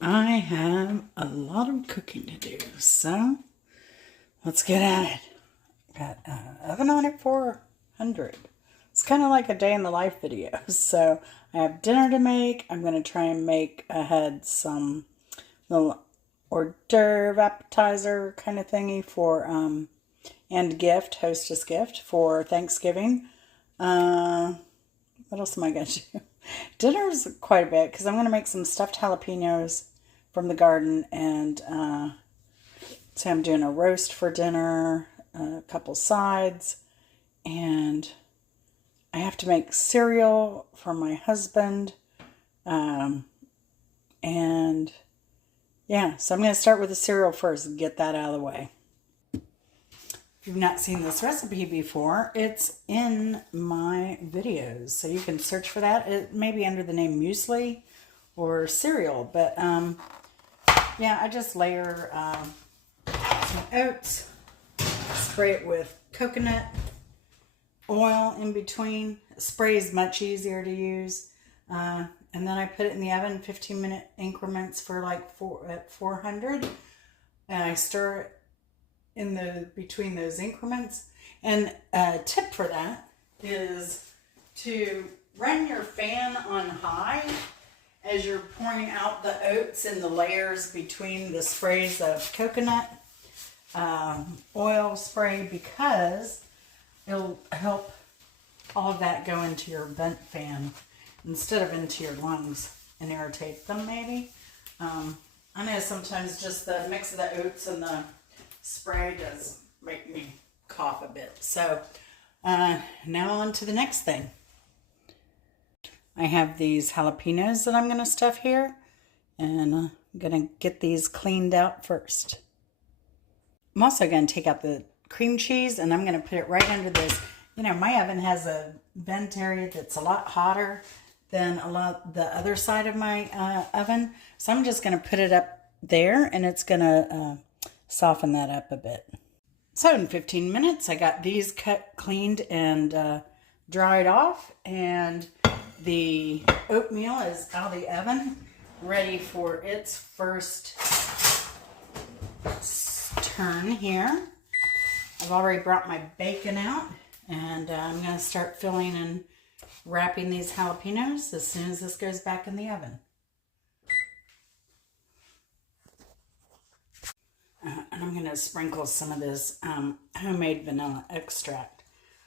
I have a lot of cooking to do, so let's get at it. Got oven on at 400. It's kind of like a day in the life video. So I have dinner to make. I'm going to try and make ahead some little hors d'oeuvre appetizer kind of thingy for and gift, hostess gift for Thanksgiving. What else am I going to do? Dinner's quite a bit because I'm going to make some stuffed jalapenos from the garden, and so I'm doing a roast for dinner, a couple sides, and I have to make cereal for my husband, and yeah, so I'm going to start with the cereal first and get that out of the way. If you've not seen this recipe before, it's in my videos, so you can search for that. It may be under the name muesli or cereal, but yeah, I just layer some oats, spray it with coconut oil in between. Spray is much easier to use, and then I put it in the oven 15-minute increments for like 400, and I stir it in between those increments. And a tip for that is to run your fan on high as you're pouring out the oats in the layers between the sprays of coconut oil spray, because it'll help all of that go into your vent fan instead of into your lungs and irritate them maybe. I know sometimes just the mix of the oats and the spray does make me cough a bit. So now on to the next thing. I have these jalapenos that I'm going to stuff here, and I'm going to get these cleaned out first. I'm also going to take out the cream cheese, and I'm going to put it right under this. You know, my oven has a vent area that's a lot hotter than the other side of my oven. So I'm just going to put it up there, and it's going to soften that up a bit. So in 15 minutes, I got these cut, cleaned, and dried off, and the oatmeal is out of the oven, ready for its first turn here. I've already brought my bacon out, and I'm going to start filling and wrapping these jalapenos as soon as this goes back in the oven. And I'm going to sprinkle some of this homemade vanilla extract.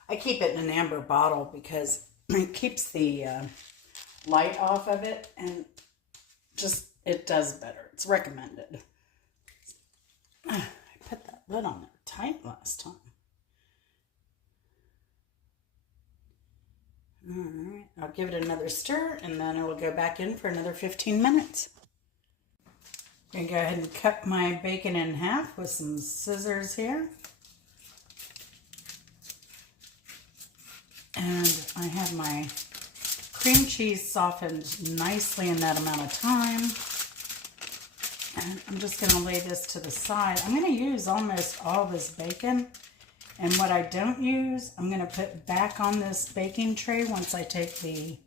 I keep it in an amber bottle because it keeps the light off of it, and just it does better. It's recommended. I put that lid on it tight last time. All right, I'll give it another stir, and then I will go back in for another 15 minutes. I'm going to go ahead and cut my bacon in half with some scissors here. And I have my cream cheese softened nicely in that amount of time. And I'm just going to lay this to the side. I'm going to use almost all this bacon. And what I don't use, I'm going to put back on this baking tray once I take the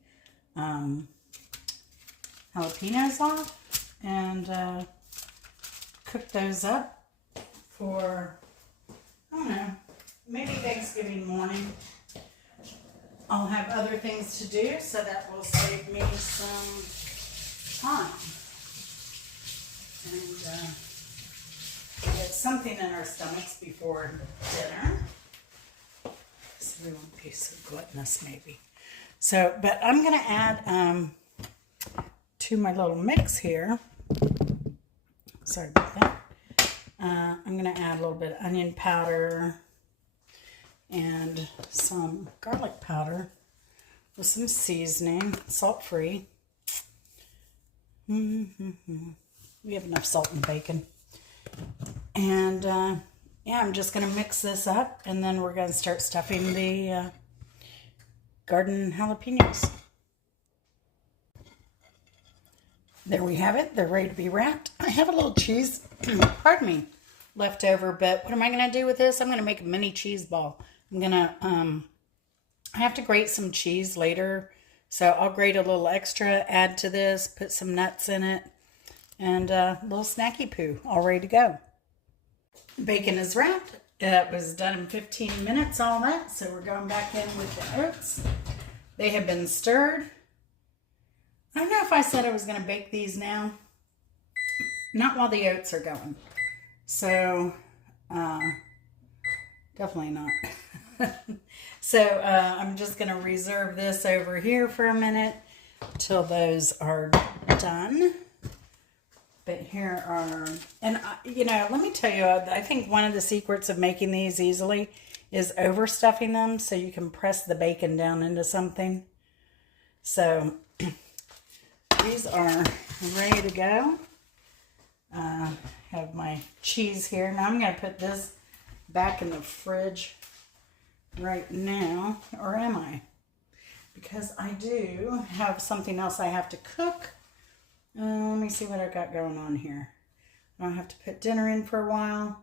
jalapenos off. And cook those up for, I don't know, maybe Thanksgiving morning. I'll have other things to do, so that will save me some time. And get something in our stomachs before dinner, so we won't be so gluttonous maybe. So, but I'm going to add to my little mix here. Sorry about that. I'm going to add a little bit of onion powder and some garlic powder with some seasoning, salt-free. We have enough salt in bacon. And yeah, I'm just going to mix this up, and then we're going to start stuffing the garden jalapenos. There we have it. They're ready to be wrapped. I have a little cheese, pardon me, left over, but what am I going to do with this? I'm going to make a mini cheese ball. I'm going to, I have to grate some cheese later, so I'll grate a little extra, add to this, put some nuts in it, and a little snacky poo all ready to go. Bacon is wrapped. It was done in 15 minutes, all that. So we're going back in with the oats. They have been stirred. I don't know if I said I was going to bake these now. Not while the oats are going. So, definitely not. So, I'm just going to reserve this over here for a minute till those are done. But here are, and you know, let me tell you, I think one of the secrets of making these easily is overstuffing them so you can press the bacon down into something. So these are ready to go. Have my cheese here. Now I'm going to put this back in the fridge right now, or am I? Because I do have something else I have to cook. Let me see what I've got going on here. I have to put dinner in for a while.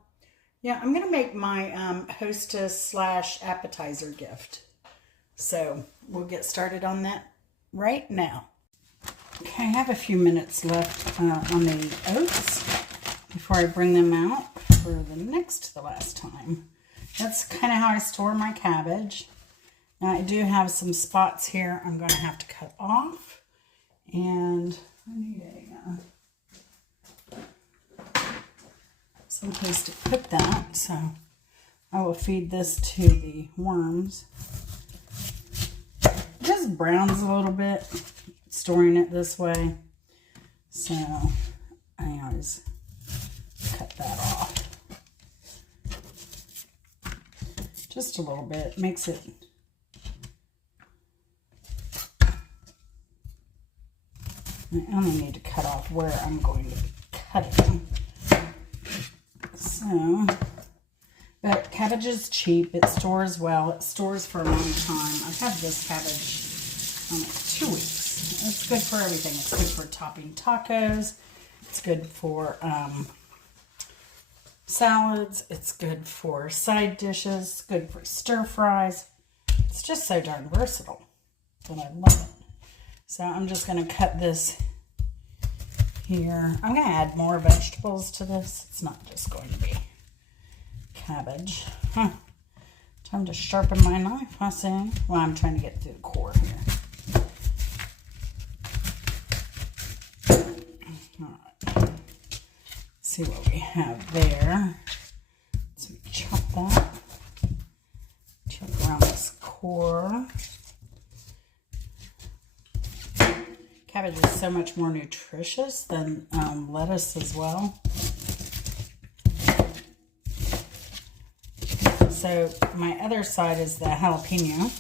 Yeah, I'm going to make my hostess / appetizer gift. So we'll get started on that right now. Okay, I have a few minutes left on the oats before I bring them out for the next to the last time. That's kind of how I store my cabbage. Now I do have some spots here I'm going to have to cut off. And I need some place to put that, so I will feed this to the worms. It just browns a little bit storing it this way, so I always cut that off. Just a little bit, makes it I only need to cut off where I'm going to be cutting. So, but cabbage is cheap. It stores well. It stores for a long time. I've had this cabbage like 2 weeks. It's good for everything. It's good for topping tacos. It's good for salads. It's good for side dishes. Good for stir fries. It's just so darn versatile that I love it. So I'm just going to cut this here. I'm going to add more vegetables to this. It's not just going to be cabbage. Time to sharpen my knife, I say. Well, I'm trying to get through the core here. All right. See what we have there. So we chop that. Chop around this core. Cabbage is so much more nutritious than lettuce as well. So my other side is the jalapeno.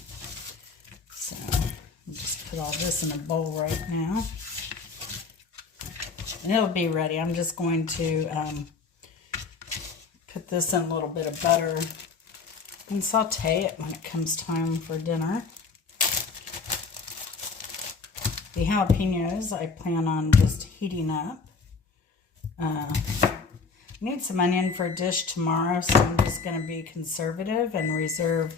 So I'll just put all this in a bowl right now. And it'll be ready. I'm just going to put this in a little bit of butter and saute it when it comes time for dinner. The jalapenos I plan on just heating up. I need some onion for a dish tomorrow, so I'm just going to be conservative and reserve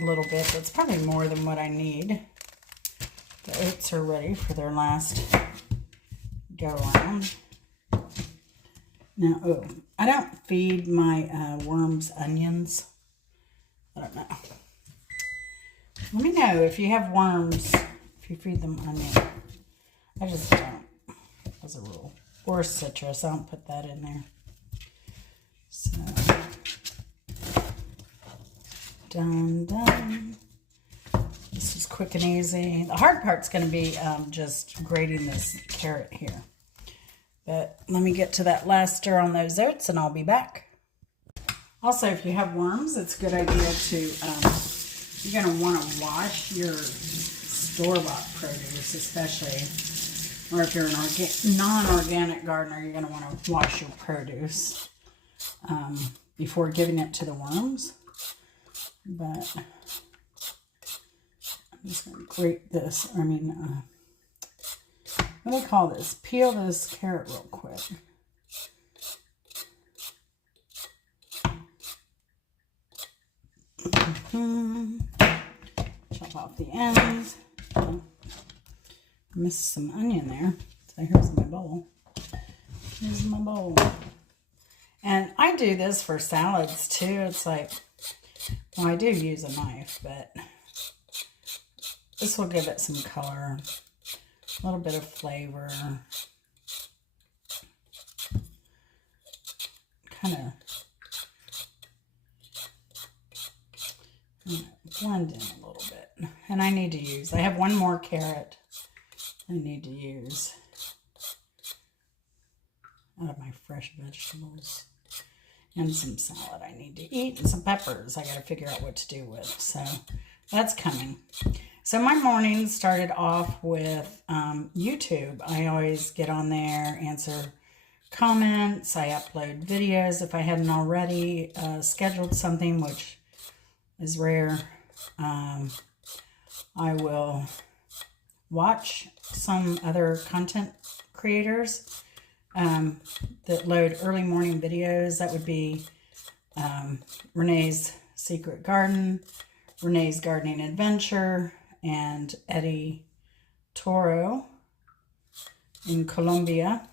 a little bit. That's probably more than what I need. The oats are ready for their last go around. Now, I don't feed my worms onions. I don't know. Let me know if you have worms. If you feed them onion. I just don't, as a rule. Or citrus, I don't put that in there. So, done. This is quick and easy. The hard part's going to be just grating this carrot here. But let me get to that last stir on those oats and I'll be back. Also, if you have worms, it's a good idea to, you're going to want to wash your store-bought produce, especially, or if you're an non-organic gardener, you're going to want to wash your produce before giving it to the worms. But I'm just going to grate this, what do I call this? Peel this carrot real quick. Chop off the ends. Missed some onion there. So here's my bowl. Here's my bowl. And I do this for salads too. It's like, well, I do use a knife, but this will give it some color, a little bit of flavor. Kind of blend in a little bit. And I need to use, I have one more carrot I need to use out of my fresh vegetables. And some salad I need to eat, and some peppers I got to figure out what to do with. So that's coming. So my morning started off with YouTube. I always get on there, answer comments. I upload videos if I hadn't already scheduled something, which is rare. I will watch some other content creators that load early morning videos. That would be Renee's Secret Garden, Renee's Gardening Adventure, and Eddie Toro in Colombia.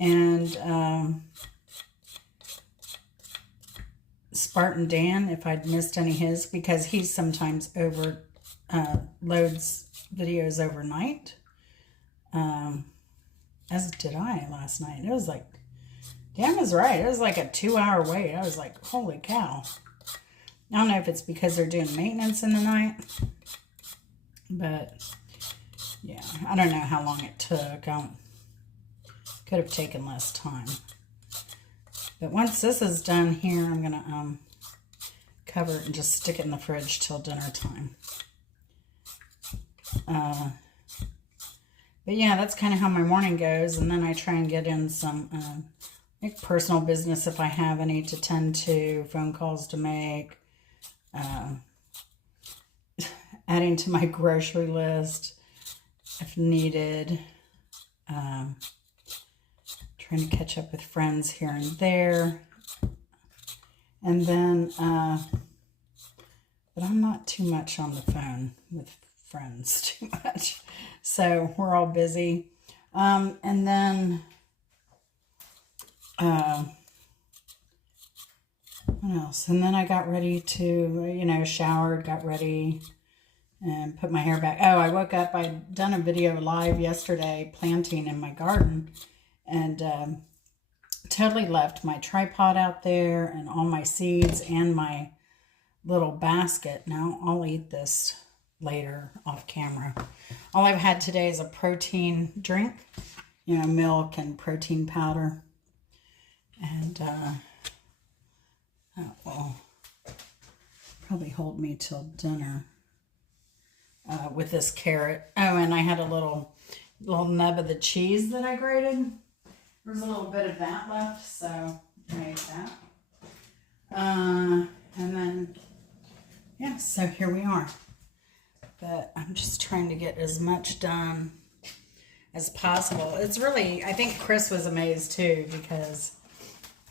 And Spartan Dan, if I'd missed any of his, because he sometimes loads videos overnight. As did I last night. It was like, Dan was right. It was like a 2-hour wait. I was like, holy cow. I don't know if it's because they're doing maintenance in the night. But, yeah. I don't know how long it took. Could have taken less time. But once this is done here, I'm going to cover it and just stick it in the fridge till dinner time. But yeah, that's kind of how my morning goes. And then I try and get in some like personal business if I have any to tend to, phone calls to make, adding to my grocery list if needed, trying to catch up with friends here and there. And then, but I'm not too much on the phone with friends too much. So we're all busy. And then, what else? And then I got ready to, showered, got ready, and put my hair back. Oh, I woke up. I'd done a video live yesterday planting in my garden, and totally left my tripod out there and all my seeds and my little basket. Now I'll eat this later off camera. All I've had today is a protein drink, milk and protein powder. And that will probably hold me till dinner with this carrot. Oh, and I had a little nub of the cheese that I grated. There's a little bit of that left, so I ate that. And then, yeah, so here we are. But I'm just trying to get as much done as possible. It's really, I think Chris was amazed too, because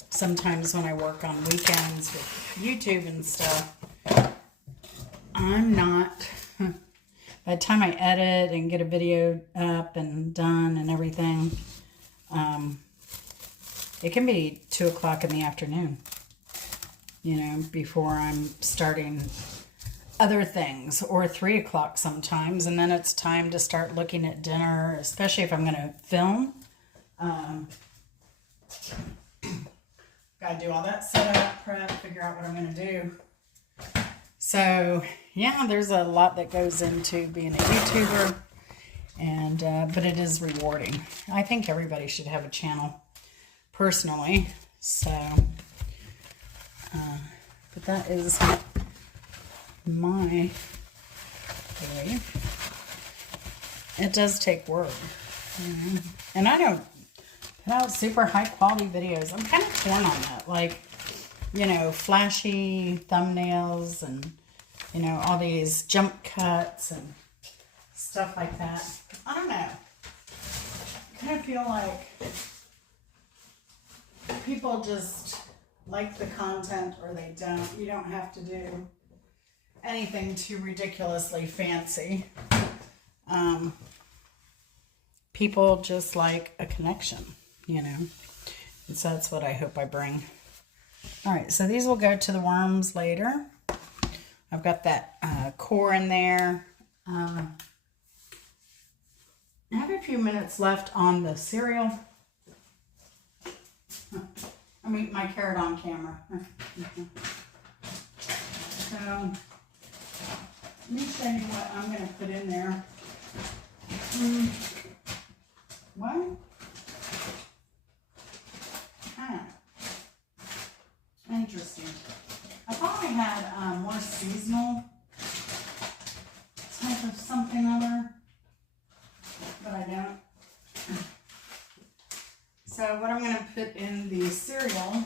sometimes when I work on weekends with YouTube and stuff, I'm not, by the time I edit and get a video up and done and everything, it can be 2 o'clock in the afternoon, before I'm starting other things, or 3 o'clock sometimes, and then it's time to start looking at dinner, especially if I'm going to film. Got to do all that setup, prep, figure out what I'm going to do. So, yeah, there's a lot that goes into being a YouTuber, and but it is rewarding. I think everybody should have a channel, personally. So, but that is my way. It does take work. And I don't put out super high quality videos. I'm kind of torn on that. Like, flashy thumbnails and, all these jump cuts and stuff like that. I don't know. I kind of feel like people just like the content or they don't. You don't have to do anything too ridiculously fancy. People just like a connection, you know. And so that's what I hope I bring. All right, so these will go to the worms later. I've got that core in there. I have a few minutes left on the cereal. I'm eating my carrot on camera. So, let me show you what I'm going to put in there. What? Interesting. I thought I had more seasonal type of something other, but I don't. So what I'm going to put in the cereal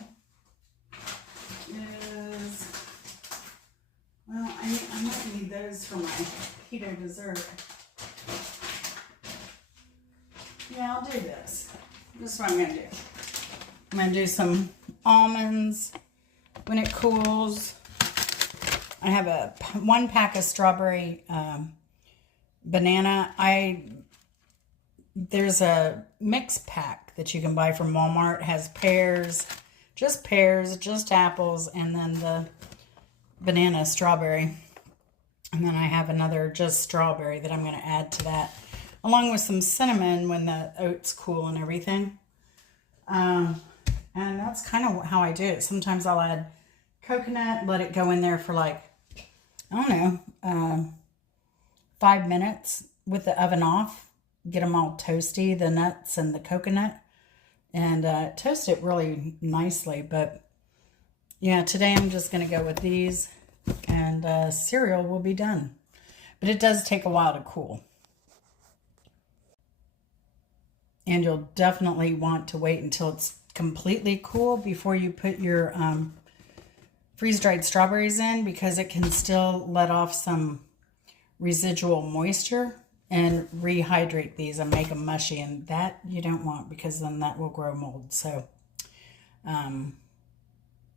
is, well, I might need those for my keto dessert. Yeah, I'll do this. This is what I'm going to do. I'm going to do some almonds when it cools. I have one pack of strawberry banana. There's a mix pack that you can buy from Walmart. It has pears, just apples, and then the banana strawberry. And then I have another just strawberry that I'm going to add to that, along with some cinnamon when the oats cool and everything. And that's kind of how I do it. Sometimes I'll add coconut, let it go in there for like, I don't know, 5 minutes with the oven off. Get them all toasty, the nuts and the coconut, and toast it really nicely. But yeah, today I'm just going to go with these, and cereal will be done. But it does take a while to cool. And you'll definitely want to wait until it's completely cool before you put your freeze-dried strawberries in, because it can still let off some residual moisture and rehydrate these and make them mushy, and that you don't want, because then that will grow mold. So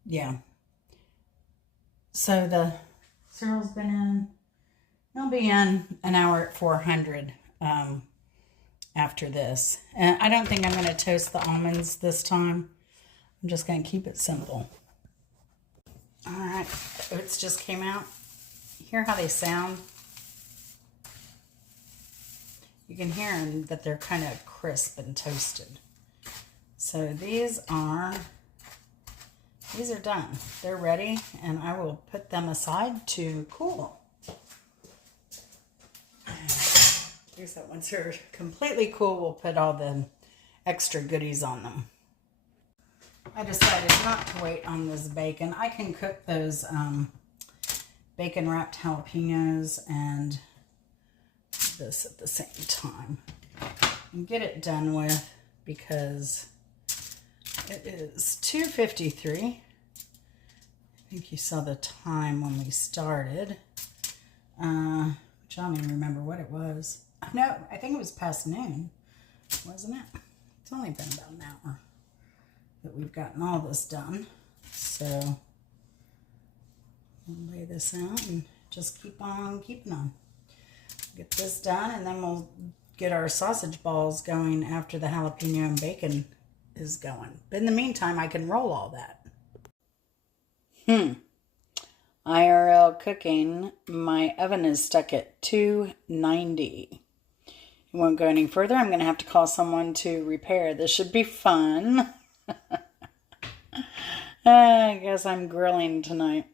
yeah, so the cereal's been in. It'll be in an hour at 400 after this. And I don't think I'm going to toast the almonds this time. I'm just going to keep it simple. All right, the oats just came out. Hear how they sound? You can hear them, that they're kind of crisp and toasted. So these are done. They're ready, and I will put them aside to cool. Here's that. Once they're completely cool, we'll put all the extra goodies on them. I decided not to wait on this bacon. I can cook those bacon wrapped jalapenos and this at the same time and get it done with, because it is 2:53. I think you saw the time when we started, which I don't even remember what it was. No, I think it was past noon, wasn't it? It's only been about an hour that we've gotten all this done. So we'll lay this out and just keep on keeping on. Get this done, and then we'll get our sausage balls going after the jalapeno and bacon is going. But in the meantime, I can roll all that. IRL cooking. My oven is stuck at 290. It won't go any further. I'm going to have to call someone to repair. This should be fun. I guess I'm grilling tonight.